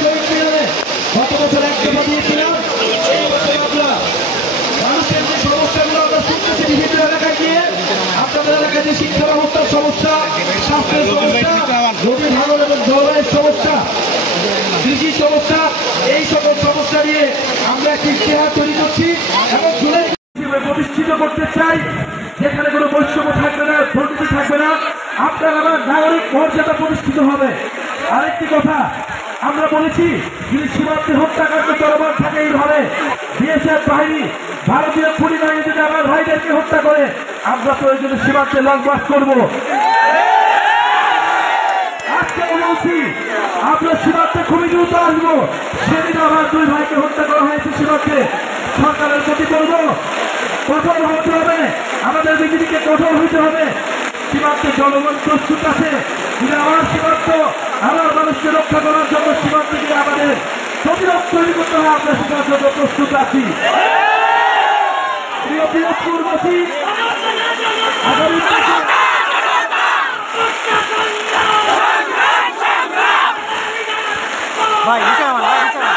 শহীদ মিনারে গত বছর এক দফা দিয়েছিলাম। এই বছর আমরা মানুষের যে সমস্যাগুলো আমরা শুনতেছি বিভিন্ন এলাকায় গিয়ে, আপনাদের এলাকায় যে শিক্ষা ব্যবস্থার সমস্যা, স্বাস্থ্যের সমস্যা, নদী ভাঙন এবং জলবায়ুর সমস্যা, কৃষি সমস্যা, এই সকল সমস্যা নিয়ে আমরা একটি ইশতেহার তৈরি করছি এবং জুলাই প্রতিষ্ঠিত করতে চাই, যেখানে কোনো বৈষম্য থাকবে না, দুর্নীতি থাকবে না, আপনার আমার নাগরিক মর্যাদা প্রতিষ্ঠিত হবে। আরেকটি কথা আমরা বলেছি, যদি সীমান্তে হত্যাকাণ্ড চলমান থাকে এইভাবে, বিএসএফ বাহিনী, ভারতীয় পুলিশ বাহিনী যদি আমার ভাইদেরকে হত্যা করে, আমরা প্রয়োজনে সীমান্তে লং মার্চ করবো। আজকে বলছি আমরা সীমান্তে খুবই দ্রুত আসবো। সেদিন আমার দুই ভাইকে হত্যা করা হয়েছে সীমান্তে। সরকারের প্রতি বলবো, কঠোর হতে হবে, আমাদের বিজেপিকে কঠোর হইতে হবে। সীমান্তে জনগণ প্রস্তুত আছে, যদি আমার সীমান্ত আমার মানুষকে রক্ষা করার জন্য সীমান্তে গিয়ে আমাদের প্রতিরোধ তৈরি করতে হয়, আমরা সেটার জন্য প্রস্তুত আছি। প্রিয় দিনাজপুরবাসী, আগামী ভাই নিচে নামান, ভাই নিচে নামান।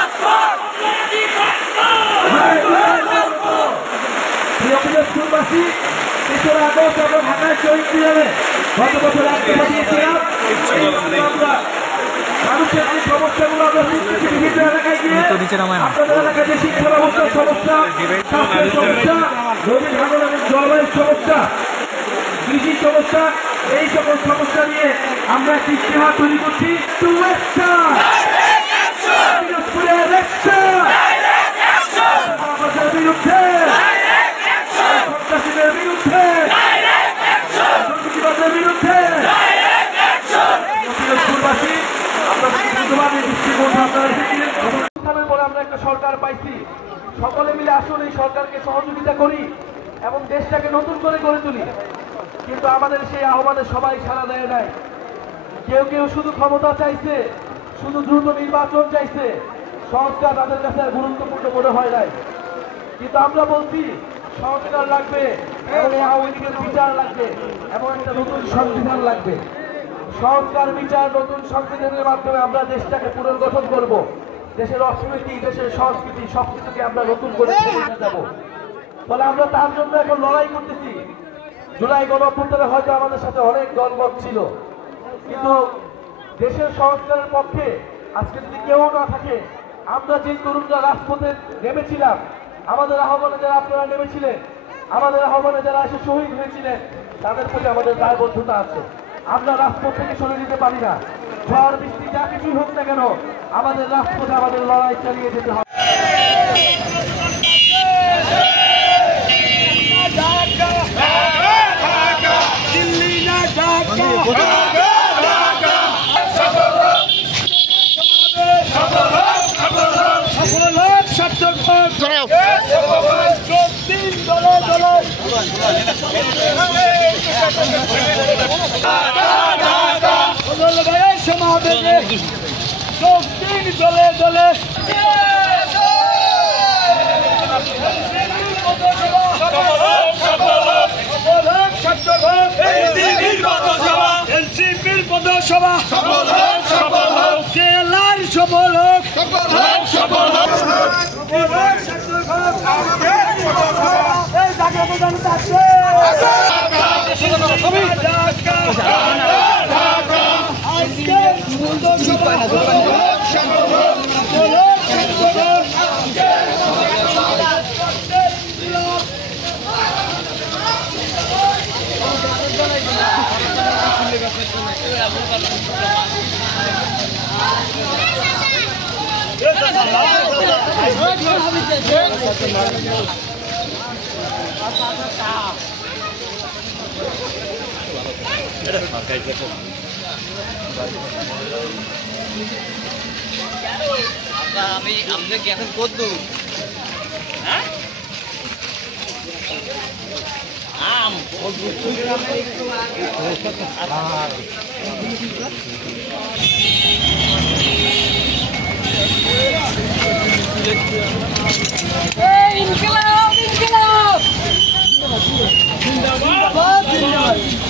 প্রিয় দিনাজপুরবাসী, ৩রা আগস্ট আমরা ঢাকায় শহীদ মিনারে গত বছর এক দফা দিয়েছিলাম। আমরা মানুষের যে সমস্যাগুলো আমরা শুনতেছি বিভিন্ন এলাকায় গিয়ে, আপনাদের এলাকায় যে শিক্ষা ব্যবস্থার সমস্যা, স্বাস্থ্যের সমস্যা, নদী ভাঙন এবং জলবায়ুর সমস্যা, কৃষি সমস্যা, এই সকল সমস্যা নিয়ে আমরা একটি ইশতেহার তৈরি করছি। দিনাজপুরের বিরুদ্ধে, সন্ত্রাসীদের বিরুদ্ধে, দুর্নীতিবাদের বিরুদ্ধে। দিনাজপুরবাসী, আমরা শুধুমাত্র দৃষ্টিকোণ আপনারা এসেছিলেন পরে আমরা একটা সরকার পাইছি। সকলে মিলে আসুন এই সরকারকে সহযোগিতা করি এবং দেশটাকে নতুন করে গড়ে তুলি। কিন্তু আমাদের সেই আহ্বানে সবাই সাড়া দেয় নাই। কেউ কেউ শুধু ক্ষমতা চাইছে, শুধু দ্রুত নির্বাচন চাইছে, সংস্কার তাদের কাছে গুরুত্বপূর্ণ মনে হয় নাই। কিন্তু আমরা বলছি সংস্কার লাগবে এবং এই আওয়ামী লীগের বিচার লাগবে এবং একটা নতুন সংবিধান লাগবে। সংস্কার, বিচার, নতুন সংবিধানের মাধ্যমে আমরা দেশটাকে পুনর্গঠন করব। দেশের অর্থনীতি, দেশের সংস্কৃতি সবকিছুকে আমরা নতুন করে নিয়ে যাব। ফলে আমরা তার জন্য এখন লড়াই করতেছি। জুলাই গণঅভ্যুত্থানে হয়তো আমাদের সাথে অনেক দলমত ছিল, কিন্তু দেশের সংস্কারের পক্ষে আজকে যদি কেউ না থাকে, আমরা যে তরুণরা রাজপথে নেমেছিলাম, আমাদের আহ্বানে যারা আপনারা নেমেছিলেন, আমাদের আহ্বানে যারা এসে শহীদ হয়েছিলেন, তাদের প্রতি আমাদের দায়বদ্ধতা আছে। আমরা রাজপথ থেকে সরে দিতে পারি না। ঝড় বৃষ্টি যা কিছুই হোক না কেন, আমাদের রাজপথে আমাদের লড়াই চালিয়ে যেতে হবে। দলে দলে এনসিপির পদসভা জেলার সফল হোক, আমি আপনাকে এখন কত হ্যাঁ আম ইনকিলাব ইনকিলাব জিন্দাবাদ জিন্দাবাদ